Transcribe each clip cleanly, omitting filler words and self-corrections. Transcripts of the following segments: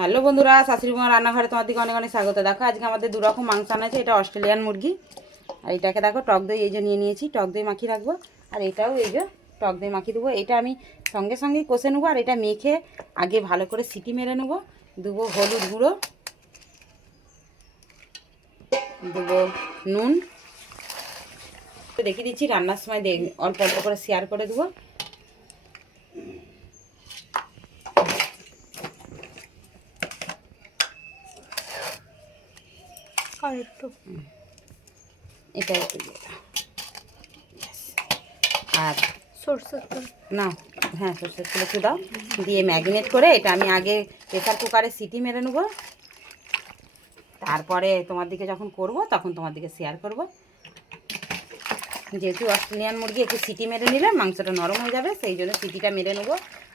Hello বন্ধুরা, শাশুড়ি মা রান্নাঘরে তোমাদেরকে অনেক অনেক স্বাগত। দেখো আজকে আমাদের দু রকম মাংস আনা আছে। এটা অস্ট্রেলিয়ান মুরগি, আর এটাকে দেখো টক দই এই যে নিয়ে নিয়েছি, টক দই মাখিয়ে রাখবো। আর এটাও এই যে টক দই মাখিয়ে দেবো। এটা আমি সঙ্গে সঙ্গেই কষে নেবো। আর এটা মেখে আগে ভালো করে সিটি মেরে নেবো। দেবো হলুদ গুঁড়ো, দেবো নুন। দেখিয়ে দিচ্ছি রান্নার সময় অল্প অল্প করে শেয়ার করে দেবো। আর একটু এটা একটু আর সরষের তেল না, হ্যাঁ সরষের তেল একটু দাও, দিয়ে ম্যাগনেট করে এটা আমি আগে প্রেসার কুকারে সিটি মেরে নেবো। তারপরে তোমার দিকে যখন করব তখন তোমার দিকে শেয়ার করব। যেহেতু অস্ট্রেলিয়ান মুরগি একটু সিটি মেরে নিলে মাংসটা নরম হয়ে যাবে, সেই জন্য সিটিটা মেরে নেবো।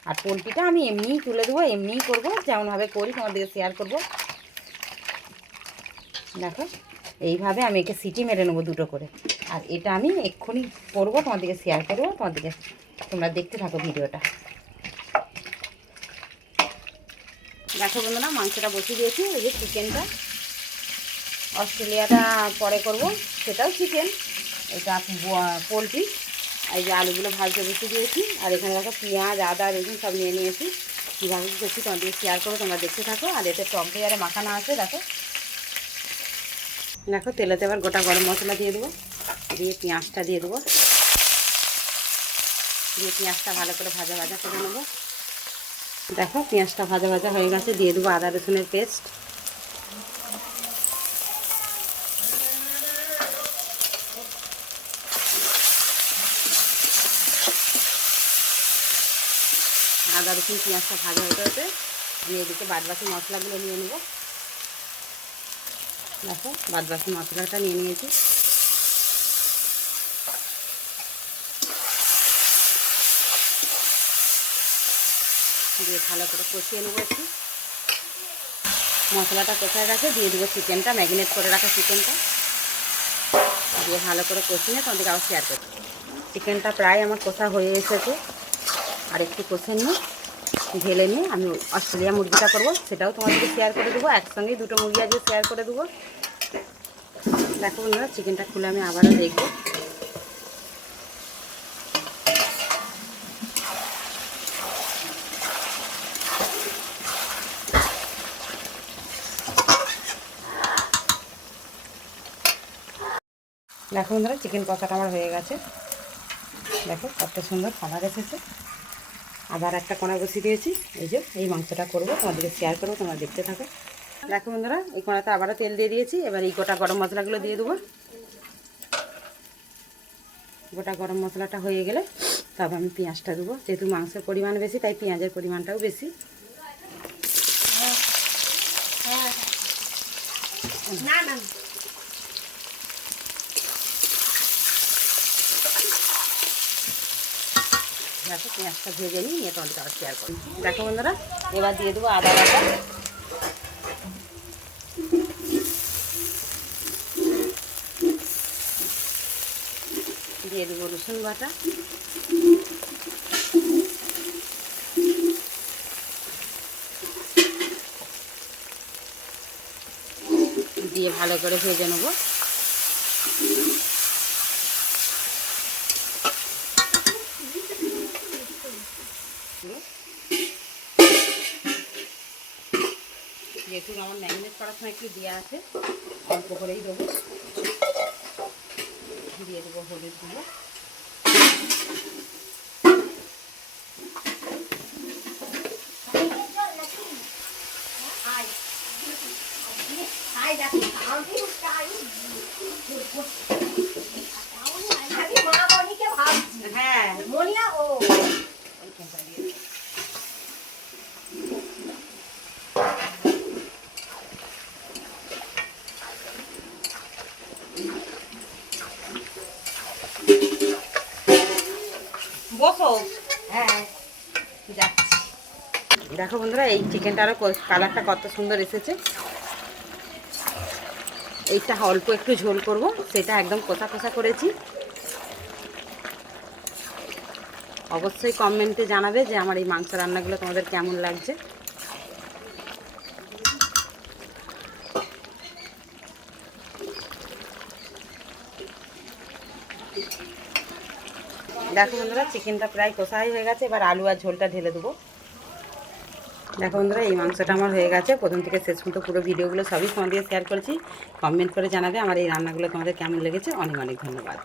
আর পোলট্রিটা আমি এমনিই তুলে দেবো, এমনিই করবো, যেমনভাবে করি তোমার দিকে শেয়ার করব। দেখো এইভাবে আমি একে সিটি মেরে নেবো দুটো করে। আর এটা আমি এক্ষুনি করবো, তোমার দিকে শেয়ার করবো। তোমার দিকে তোমরা দেখতে থাকো ভিডিওটা। দেখো বন্ধুরা, মাংসটা বসিয়ে দিয়েছি। এই যে চিকেনটা, অস্ট্রেলিয়াটা পরে করব, সেটাও চিকেন, এটা পোলট্রি। এই যে আলুগুলো ভাজতে বসিয়ে দিয়েছি। আর এখানে দেখো পেঁয়াজ, আদা, রসুন সব নিয়ে নিয়েছি। কীভাবে কী করছি তোমার দিকে শেয়ার করো, তোমরা দেখতে থাকো। আর এতে টক দই আরে মাখানো আছে। দেখো দেখো তেলেতে এবার গোটা গরম মশলা দিয়ে দেবো, দিয়ে পেঁয়াজটা দিয়ে দেবো, দিয়ে পেঁয়াজটা ভালো করে ভাজা ভাজা করে নেবো। দেখো পেঁয়াজটা ভাজা ভাজা হয়ে গেছে, দিয়ে দেবো আদা রসুনের পেস্ট। আদা রসুন পেঁয়াজটা ভাজা হতে হতে দিয়ে এদিকে বাদবাকি মশলাগুলো নিয়ে নেব। দেখো বাদবাকি মশলাটা নিয়ে নিয়েছি। দিয়ে ভালো করে কষিয়ে নেবো একটু। মশলাটা কষায় গেছে, দিয়ে দেবো চিকেনটা, ম্যারিনেট করে রাখা চিকেনটা, দিয়ে ভালো করে কষিয়ে তোমাদেরকে আবার শেয়ার করছি। চিকেনটা প্রায় আমার কষা হয়ে এসেছে, আর একটু কষে নিয়ে ঢেলে নিয়ে আমি অস্ট্রেলিয়া মুরগিটা করবো, সেটাও তোমাদেরকে শেয়ার করে দেবো। একসঙ্গেই দুটো মুরগি আজকে শেয়ার করে দেবো। দেখো বন্ধুরা, চিকেনটা খুলে আমি আবারও দেখবো। দেখো বন্ধুরা, চিকেন কষাটা আমার হয়ে গেছে। দেখো কত সুন্দর কালার এসেছে। আবার একটা কোণা বসিয়ে দিয়েছি। এই যে এই মাংসটা করবো, তোমাদেরকে শেয়ার করবো, তোমরা দেখতে থাকো। দেখো বন্ধুরা, এই কোণাতে আবারও তেল দিয়ে দিয়েছি। এবার এই গোটা গরম মশলাগুলো দিয়ে দেবো। গোটা গরম মশলাটা হয়ে গেলে তারপর আমি পেঁয়াজটা দেবো। যেহেতু মাংসের পরিমাণ বেশি, তাই পেঁয়াজের পরিমাণটাও বেশি। না না দেখো পেঁয়াজটা ভেজে নিয়ে তোমাদের আবার শেয়ার করি। দেখো বন্ধুরা, এবার দিয়ে দেবো আদা বাটা, দিয়ে দেবো রসুন বাটা, দিয়ে ভালো করে ভেজে নেবো। যেহেতু আমার ম্যারিনেট করার সময় একটু দেওয়া আছে, অল্প করেই দেবো। দিয়ে দেবো হলুদ গুঁড়ো, হ্যাঁ মনিয়া ও বসো। হ্যাঁ যাচ্ছি। দেখো বন্ধুরা, এই চিকেনটারও কালারটা কত সুন্দর এসেছে। এইটা অল্প একটু ঝোল করব, সেটা একদম কষা কষা করেছি। অবশ্যই কমেন্টে জানাবে যে আমার এই মাংস রান্নাগুলো তোমাদের কেমন লাগছে। দেখো বন্ধুরা চিকেনটা প্রায় কষাই হয়ে গেছে, এবার আলু আর ঝোলটা ঢেলে দেবো। দেখো বন্ধুরা এই মাংসটা আমার হয়ে গেছে। প্রথম থেকে শেষ পর্যন্ত পুরো ভিডিওগুলো সবই তোমাদের শেয়ার করেছি। কমেন্ট করে জানাবে আমার এই রান্নাগুলো তোমাদের কেমন লেগেছে। অনেক অনেক ধন্যবাদ।